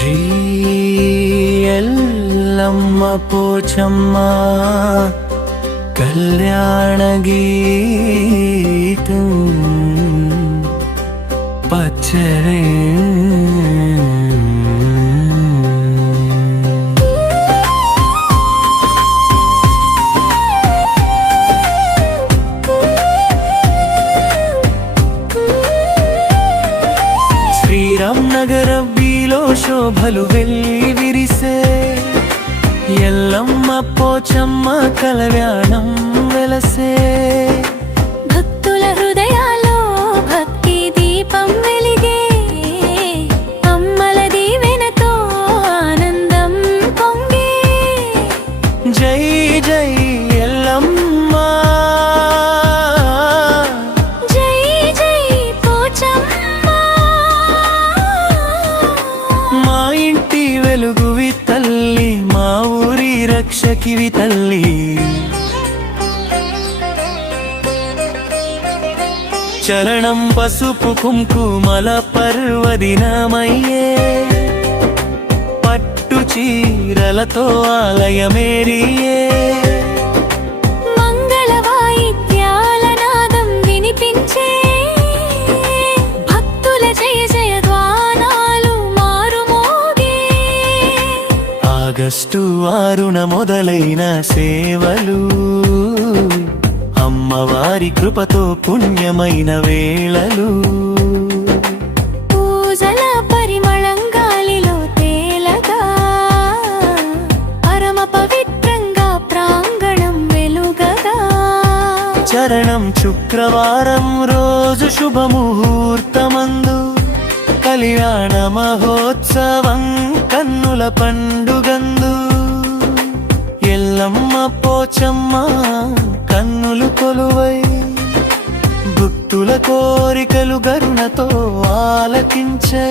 శ్రీ ఎల్లమ్మ పోచమ్మ కళ్యాణ గీతం పచ్చరే శ్రీరామ్ నగర బీలో శోభలు వెల్లి విరిసే ఎల్లమ్మ పోచమ్మ కళ్యాణం వెలసే భక్తుల హృదయాల్లో భక్తి దీపం వెలిగే అమ్మల దీవెనతో ఆనందం పొంగే జై జై ఎల్లమ్మ జై జై పోచమ్మ మా ఇంటి వెలుగువి తల్లి మా ఊరి రక్షకివి తల్లి చరణం పసుపు కుంకుమల పర్వదినమయ్యే పట్టు చీరలతో ఆలయమేరియే మంగళ వాయిద్యాల నాదం వినిపించే భక్తుల జయ జయ గానాలు మారుమోగే ఆగస్టు 6న మొదలైన సేవలు అమ్మవారి కృపతో పుణ్యమైన వేళలు పూజల పరిమళం గాలిలో తేలగా పరమ పవిత్రంగా ప్రాంగణం వెలుగగా చరణం శుక్రవారం రోజు శుభముహూర్తమందు కళ్యాణ మహోత్సవం కన్నుల పండుగందు ఎల్లమ్మ పోచమ్మ కన్నులు కొలువై భక్తుల కోరికలు గరుణతో ఆలకించై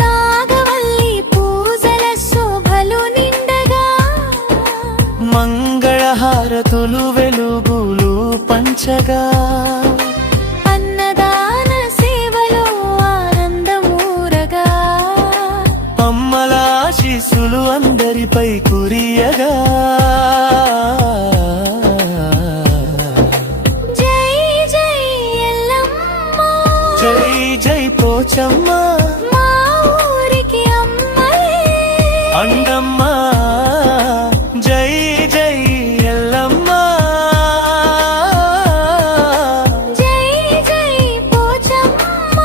నాగవల్లి పూజల శోభలు నిండగా మంగళహారతులు వెలుగులు పంచగా అన్నదాన సేవలో ఆనందమూరగా అమ్మల ఆశీస్సులు అందరిపై కురియగా జై జై ఎల్లమ్మ జై జై పోచమ్మ మా ఊరికి అమ్మలే అండమ్మ జై జై ఎల్లమ్మ జై జై పోచమ్మ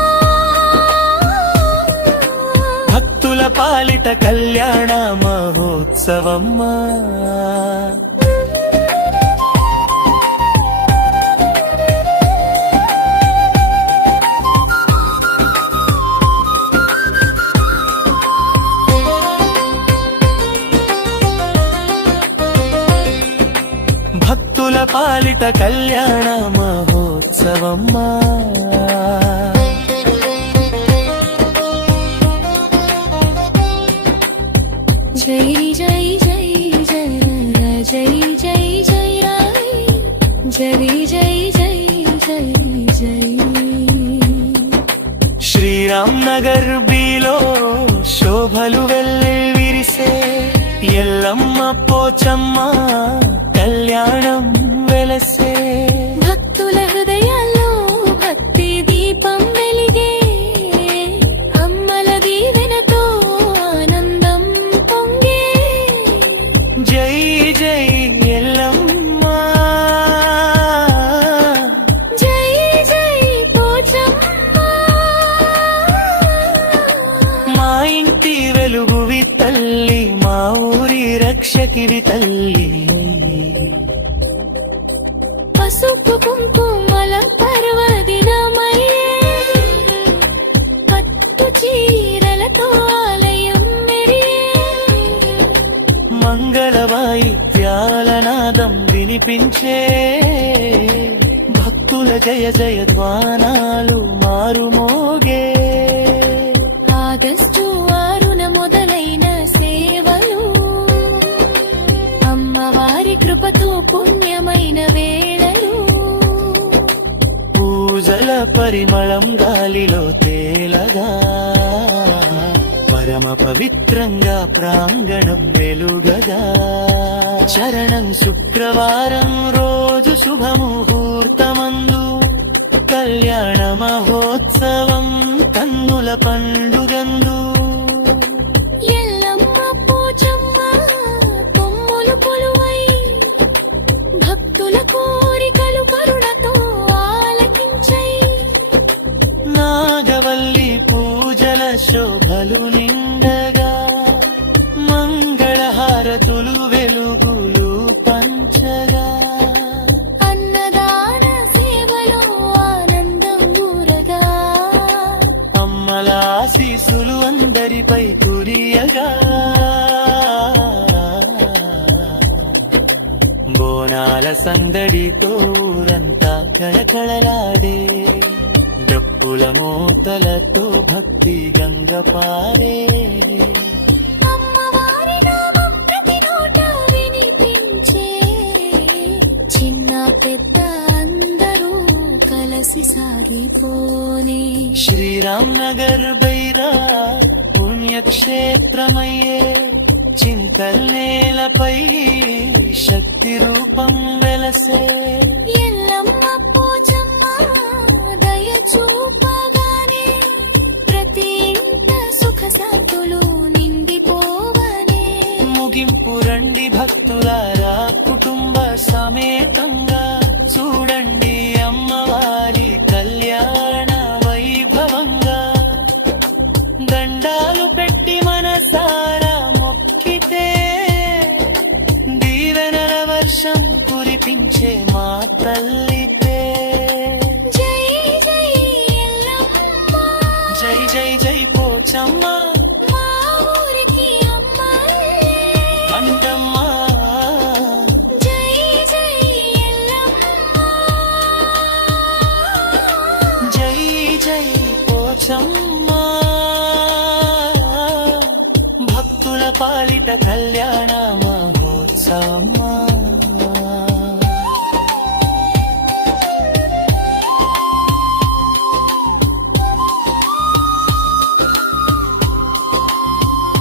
భక్తుల పాలిట కళ్యాణ మహోత్సవమ్మ భక్తుల పాలిట కళ్యాణ మహోత్సవమ్మ జై జై జై జై జై జై జై జై జై జై జై జై శ్రీరామ్ నగర్ బీలో శోభలు వెల్లి విరిసే ఎల్లమ్మ పోచమ్మ కళ్యాణం వెలసే భక్తుల హృదయాల్లో భక్తి దీపం వెలిగే అమ్మల దీవెనతో ఆనందం పొంగే జై జై ఎల్లమ్మ జై జై పోచమ్మ మా ఇంటి వెలుగువి తల్లి మా ఊరి రక్షకివి తల్లి పసుపు కుంకుమల పర్వదినమయ్యే పట్టు చీరలతో ఆలయం మెరియే మంగ వినిపించే భక్తుల జయ జయ ధ్వానాలు మారుమోగే. ఆగస్టు 6న మొదలైన సేవలు అమ్మవారి కృపతో పుణ్యమైన వేళలు. పూజల పరిమళం గాలిలో తేలగా పరమ పవిత్రంగా ప్రాంగణం వెలుగగా. చరణం శుక్రవారం రోజు శుభముహూర్తమందు కళ్యాణ మహోత్సవం కన్నుల పండుగందు. ఎల్లమ్మ పోచమ్మ కొమ్ములు కొలువై భక్తుల కోరికలు కరుణతో ఆలకించై. నాగవల్లి పూజల శోభలు నిండగా మంగళహారతులు వెలుగులు పంచగా. అన్నదాన సేవలో ఆనందం ఊరగా అమ్మల ఆశీసులు అందరిపై కురియగా. బోనాల సందడితో ఊరంతా కళకళలాడే డప్పుల మోతలతో భక్తి గంగ పారే. అమ్మవారి నామం ప్రతి నోట వినిపించే చిన్న పెద్ద అందరూ కలసి సాగిపోనే. శ్రీరామ్ నగర్ బైరా పుణ్యక్షేత్రమయ్యే చింతల్నేలపై శక్తి రూపం వెలసే. ఎల్లమ్మ పోచమ్మ దయ చూపగానే ప్రతి ఇంట సుఖ శాంతులు నిండిపోవనే. ముగింపు రండి భక్తులారా కుటుంబ సమేతంగా చూడండి అమ్మవారి కళ్యాణ వైభవంగా. దండాలు పెట్టి మనసారా మొక్కితే దీవెనల వర్షం కురిపించే మా తల్లితే. జై జై ఎల్లమ్మ జై జై జై పోచమ్మ మా ఊరికి అమ్మలే. అంటమ్మా. జై జై ఎల్లమ్మ జై జై పోచమ్మ భక్తుల పాలిట కళ్యాణ మహోత్సవమ్మ.